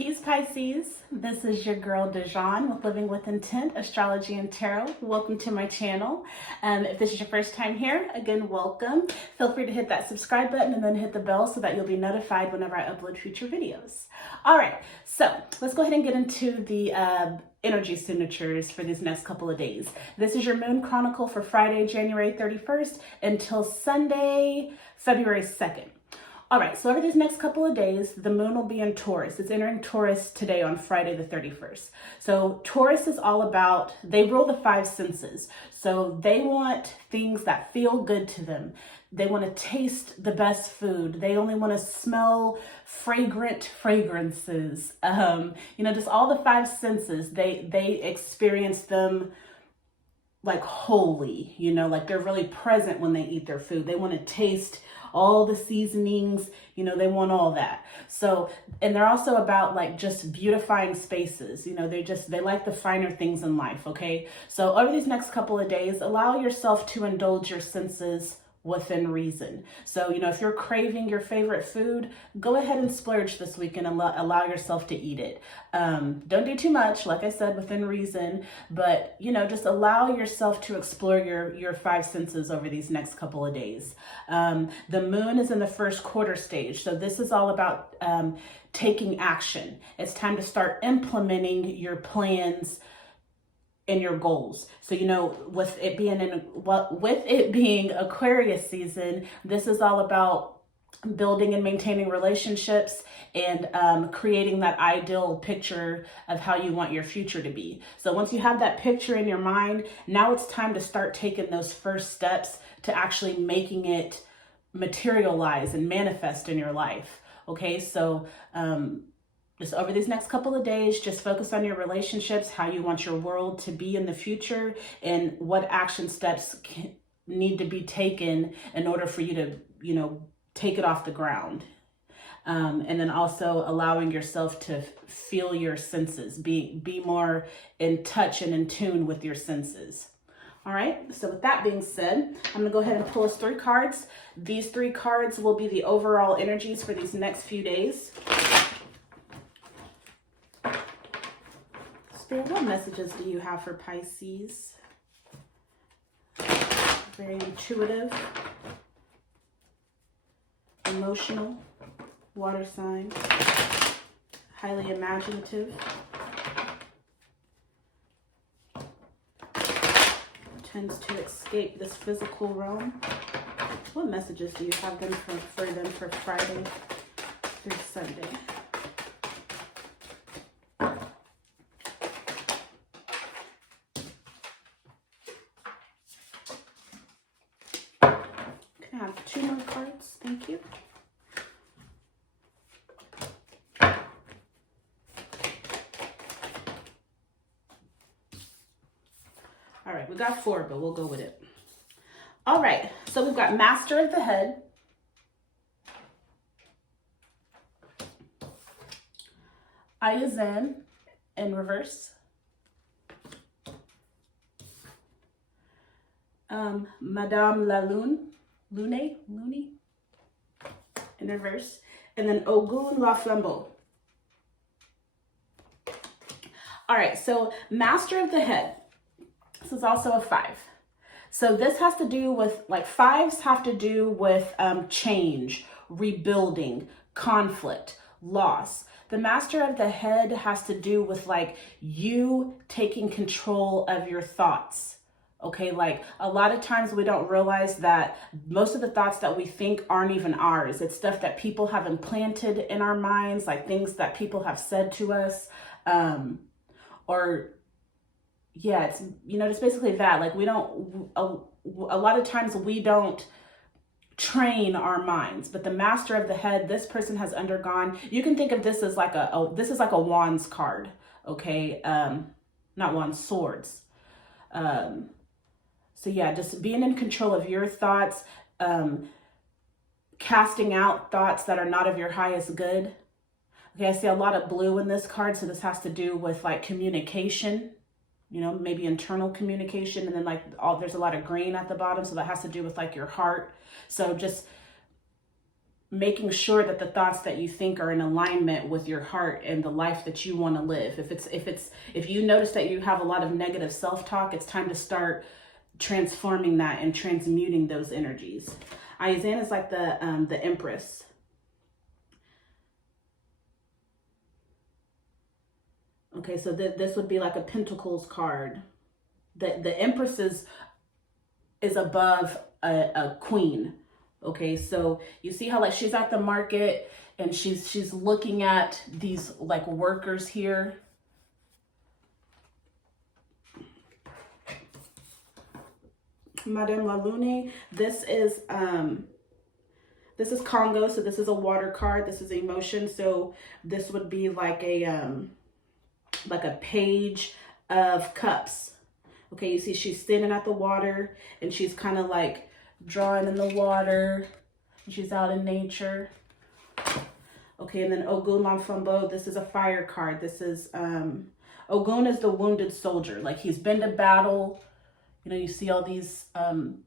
Peace, Pisces. This is your girl, Dejan, with Living with Intent, Astrology and Tarot. Welcome to my channel. If this is your first time here, again, welcome. Feel free to hit that subscribe button and then hit the bell so that you'll be notified whenever I upload future videos. All right, so let's go ahead and get into the energy signatures for these next couple of days. This is your moon chronicle for Friday, January 31st until Sunday, February 2nd. All right, so over these next couple of days, the moon will be in Taurus. It's entering Taurus today on Friday the 31st. So Taurus is all about, they rule the five senses. So they want things that feel good to them. They want to taste the best food. They only want to smell fragrant fragrances. Just all the five senses, they experience them like wholly, like they're really present when they eat their food. They want to taste all the seasonings, they want all that. So, and they're also about like just beautifying spaces. They like the finer things in life. Okay. So over these next couple of days, allow yourself to indulge your senses within reason. So, if you're craving your favorite food, go ahead and splurge this weekend and allow yourself to eat it. Don't do too much, like I said, within reason, but, just allow yourself to explore your five senses over these next couple of days. The moon is in the first quarter stage. So this is all about taking action. It's time to start implementing your plans and your goals. So, with it being Aquarius season, this is all about building and maintaining relationships and creating that ideal picture of how you want your future to be. So once you have that picture in your mind, now it's time to start taking those first steps to actually making it materialize and manifest in your life. Okay, so just over these next couple of days, just focus on your relationships, how you want your world to be in the future, and what action steps need to be taken in order for you to, take it off the ground. And then also allowing yourself to feel your senses, be more in touch and in tune with your senses. All right, so with that being said, I'm gonna go ahead and pull us 3 cards. These 3 cards will be the overall energies for these next few days. Spirit, what messages do you have for Pisces? Very intuitive, emotional, water sign, highly imaginative, tends to escape this physical realm. What messages do you have for them for Friday through Sunday? Can I have 2 more cards? Thank you. All right, we got 4, but we'll go with it. All right, so we've got Master of the Head, Ayazan in reverse, Madame la Lune in reverse, and then Ogun la Flambeau. All right, so Master of the Head. This is also a 5. So this has to do with, like, 5s have to do with change, rebuilding, conflict, loss. The Master of the Head has to do with, like, you taking control of your thoughts. Okay, like a lot of times we don't realize that most of the thoughts that we think aren't even ours. It's stuff that people have implanted in our minds, like things that people have said to us, it's, it's basically that. Like a lot of times we don't train our minds, but the Master of the Head, this person has undergone, you can think of this as like this is like a wands card. Okay. Not wands, swords. So yeah, just being in control of your thoughts, casting out thoughts that are not of your highest good. Okay, I see a lot of blue in this card, so this has to do with like communication, maybe internal communication, and then like there's a lot of green at the bottom, so that has to do with like your heart. So just making sure that the thoughts that you think are in alignment with your heart and the life that you want to live. If you notice that you have a lot of negative self-talk, it's time to start transforming that and transmuting those energies. Ayazan is like the Empress. Okay, so this would be like a Pentacles card. The Empress is above a Queen. Okay, so you see how like she's at the market and she's looking at these like workers here. Madame La Lune, this is Congo, so this is a water card. This is emotion, so this would be like a Page of Cups. Okay, you see she's standing at the water and she's kind of like drawing in the water. She's out in nature. Okay, and then Ogun Lamflambeau, this is a fire card. This is Ogun is the wounded soldier. Like he's been to battle. You know, you see all these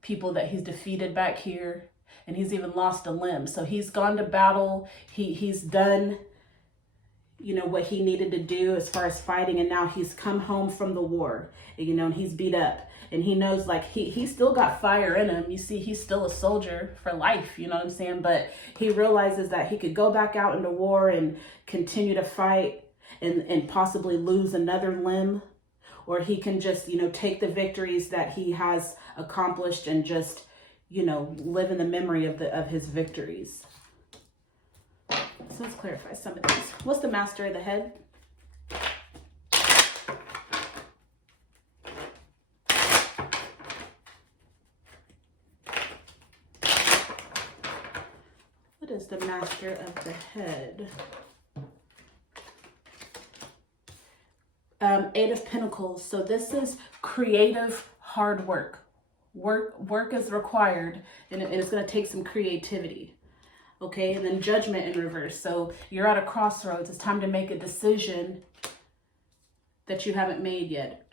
people that he's defeated back here, and he's even lost a limb. So he's gone to battle. He's done, you know, what he needed to do as far as fighting, and now he's come home from the war, you know, and he's beat up, and he knows like he still got fire in him. You see, he's still a soldier for life, you know what I'm saying? But he realizes that he could go back out into war and continue to fight and possibly lose another limb, or he can just, you know, take the victories that he has accomplished and just, you know, live in the memory of his victories. So let's clarify some of these. What's the Master of the Head? What is the Master of the Head? Eight of Pentacles. So this is creative, hard work. Work is required, and it's going to take some creativity. Okay, and then Judgment in reverse. So you're at a crossroads. It's time to make a decision that you haven't made yet.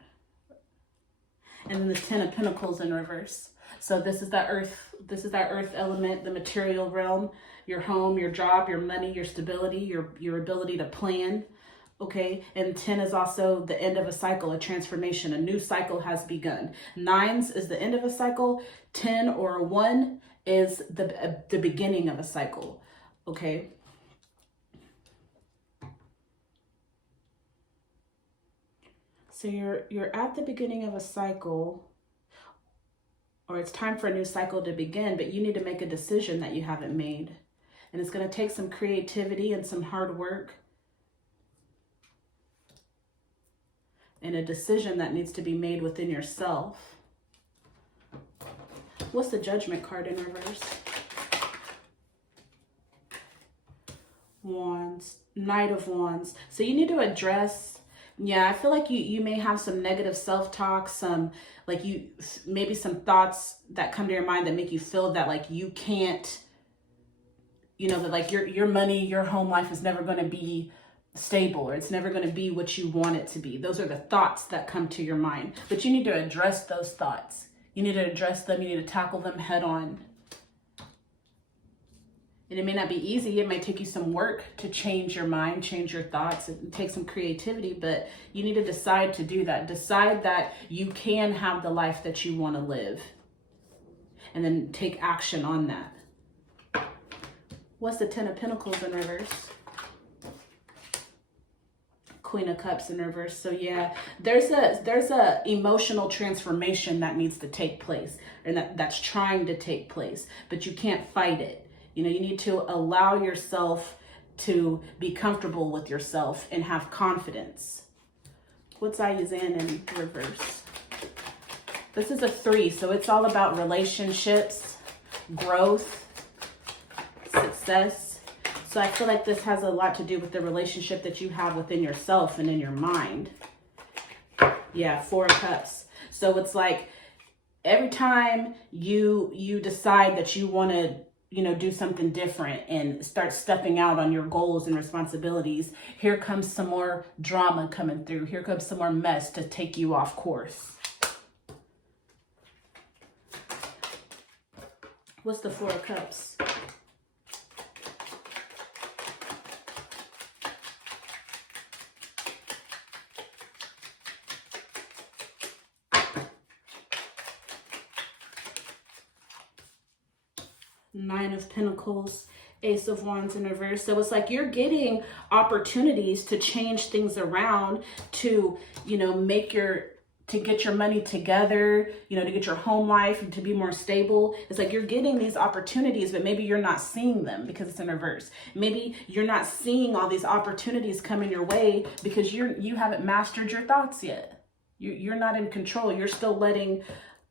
And then the Ten of Pentacles in reverse. So this is that earth. This is that earth element, the material realm, your home, your job, your money, your stability, your ability to plan. Okay, and 10 is also the end of a cycle, a transformation. A new cycle has begun. 9s is the end of a cycle. 10 or a 1 is the beginning of a cycle. Okay. So you're at the beginning of a cycle, or it's time for a new cycle to begin, but you need to make a decision that you haven't made. And it's going to take some creativity and some hard work, and a decision that needs to be made within yourself. What's the Judgment card in reverse? Wands, Knight of Wands. So you need to address, yeah, I feel like you may have some negative self-talk, maybe some thoughts that come to your mind that make you feel that like you can't, you know, that like your money, your home life is never going to be stable, or it's never going to be what you want it to be. Those are the thoughts that come to your mind, but you need to address those thoughts. You need to address them. You need to tackle them head on. And it may not be easy. It may take you some work to change your mind, change your thoughts, and take some creativity, but you need to decide to do that. Decide that you can have the life that you want to live, and then take action on that. What's the Ten of Pentacles in reverse? Queen of Cups in reverse. So yeah, there's a emotional transformation that needs to take place, and that's trying to take place, but you can't fight it. You know, you need to allow yourself to be comfortable with yourself and have confidence. What's Ayazan in reverse? This is a 3, so it's all about relationships, growth, success. So I feel like this has a lot to do with the relationship that you have within yourself and in your mind. Yeah, 4 of Cups. So it's like every time you decide that you want to, you know, do something different and start stepping out on your goals and responsibilities, here comes some more drama coming through. Here comes some more mess to take you off course. What's the 4 of Cups? Nine of Pentacles, Ace of Wands in reverse. So it's like you're getting opportunities to change things around, to, you know, to get your money together, you know, to get your home life and to be more stable. It's like you're getting these opportunities, but maybe you're not seeing them because it's in reverse. Maybe you're not seeing all these opportunities coming your way because you haven't mastered your thoughts yet. You're not in control. You're still letting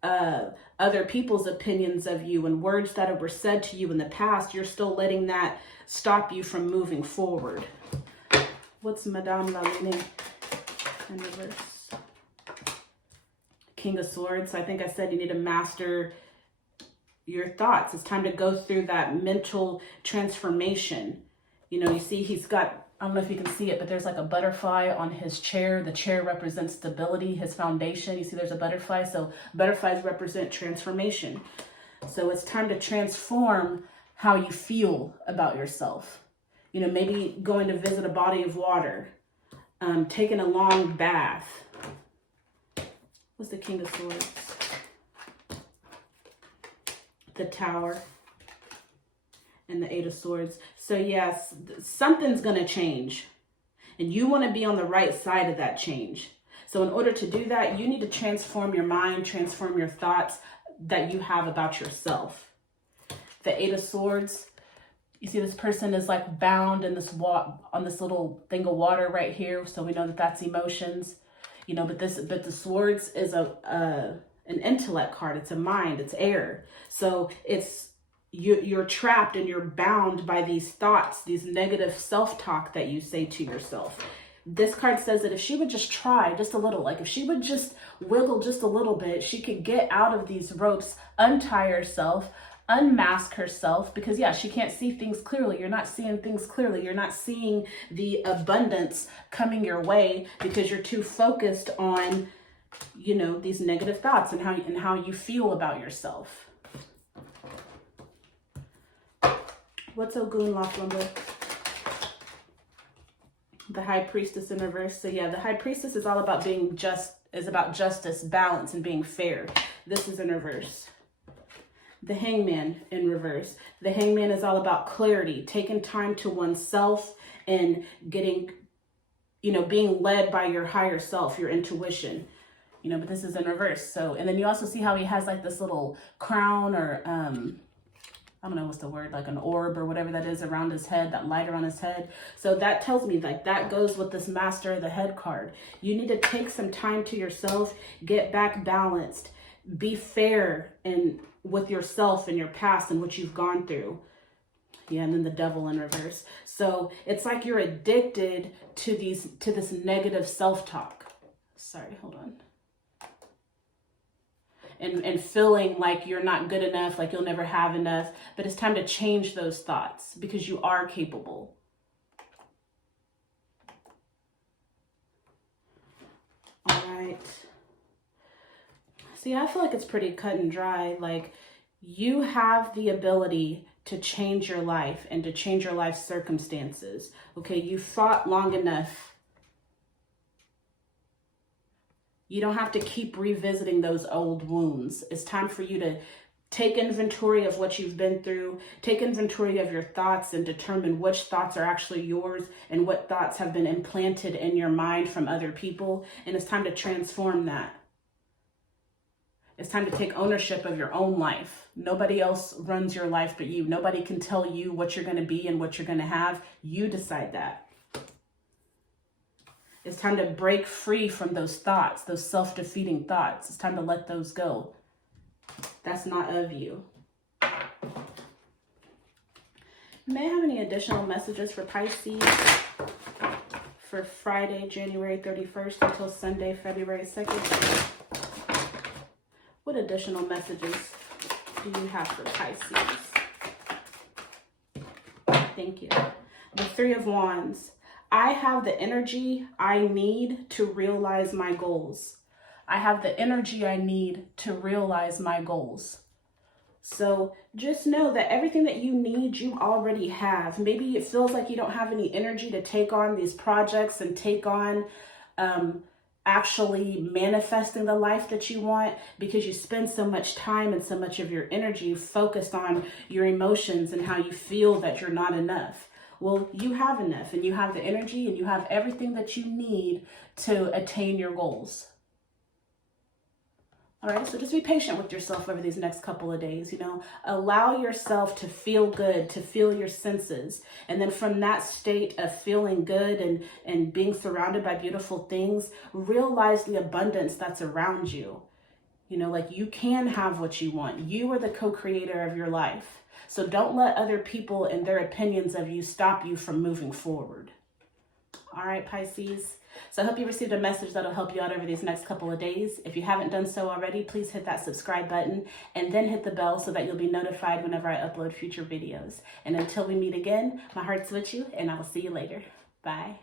other people's opinions of you and words that were said to you in the past, you're still letting that stop you from moving forward. What's Madame Laline in reverse? King of Swords. So I think I said you need to master your thoughts. It's time to go through that mental transformation. You know, you see he's got, I don't know if you can see it, but there's like a butterfly on his chair. The chair represents stability, his foundation. You see there's a butterfly. So butterflies represent transformation. So it's time to transform how you feel about yourself. You know, maybe going to visit a body of water, taking a long bath. What's the King of Swords? The Tower. And the Eight of Swords. So yes, something's going to change. And you want to be on the right side of that change. So in order to do that, you need to transform your mind, transform your thoughts that you have about yourself. The Eight of Swords, you see this person is like bound in this on this little thing of water right here. So we know that that's emotions. You know, but the Swords is an intellect card. It's a mind, it's air. So you're trapped and you're bound by these thoughts, these negative self-talk that you say to yourself. This card says that if she would just try just a little, like if she would just wiggle just a little bit, she could get out of these ropes, untie herself, unmask herself, because yeah, she can't see things clearly. You're not seeing things clearly. You're not seeing the abundance coming your way because you're too focused on, you know, these negative thoughts and how you feel about yourself. What's Ogun Laflambo? The High Priestess in reverse. So yeah, the High Priestess is all about being about justice, balance, and being fair. This is in reverse. The Hangman in reverse. The Hangman is all about clarity, taking time to oneself and getting, you know, being led by your higher self, your intuition. You know, but this is in reverse. So, and then you also see how he has like this little crown or, I don't know what's the word, like an orb or whatever that is around his head, that light around his head. So that tells me like that goes with this Master of the Head card. You need to take some time to yourself, get back balanced, be fair and with yourself and your past and what you've gone through. Yeah, and then the Devil in reverse. So it's like you're addicted to this negative self-talk. Sorry, hold on. And feeling like you're not good enough, like you'll never have enough. But it's time to change those thoughts because you are capable. All right. See, I feel like it's pretty cut and dry. Like you have the ability to change your life and to change your life circumstances. Okay, you fought long enough. You don't have to keep revisiting those old wounds. It's time for you to take inventory of what you've been through, take inventory of your thoughts and determine which thoughts are actually yours and what thoughts have been implanted in your mind from other people. And it's time to transform that. It's time to take ownership of your own life. Nobody else runs your life but you. Nobody can tell you what you're going to be and what you're going to have. You decide that. It's time to break free from those thoughts, those self-defeating thoughts. It's time to let those go. That's not of you. May I have any additional messages for Pisces for Friday, January 31st until Sunday, February 2nd? What additional messages do you have for Pisces? Thank you. The Three of Wands. I have the energy I need to realize my goals. I have the energy I need to realize my goals. So just know that everything that you need, you already have. Maybe it feels like you don't have any energy to take on these projects and take on actually manifesting the life that you want, because you spend so much time and so much of your energy focused on your emotions and how you feel that you're not enough. Well, you have enough, and you have the energy, and you have everything that you need to attain your goals. All right, so just be patient with yourself over these next couple of days, allow yourself to feel good, to feel your senses. And then from that state of feeling good and being surrounded by beautiful things, realize the abundance that's around you. Like, you can have what you want. You are the co-creator of your life. So don't let other people and their opinions of you stop you from moving forward. All right, Pisces. So I hope you received a message that'll help you out over these next couple of days. If you haven't done so already, please hit that subscribe button and then hit the bell so that you'll be notified whenever I upload future videos. And until we meet again, my heart's with you, and I will see you later. Bye.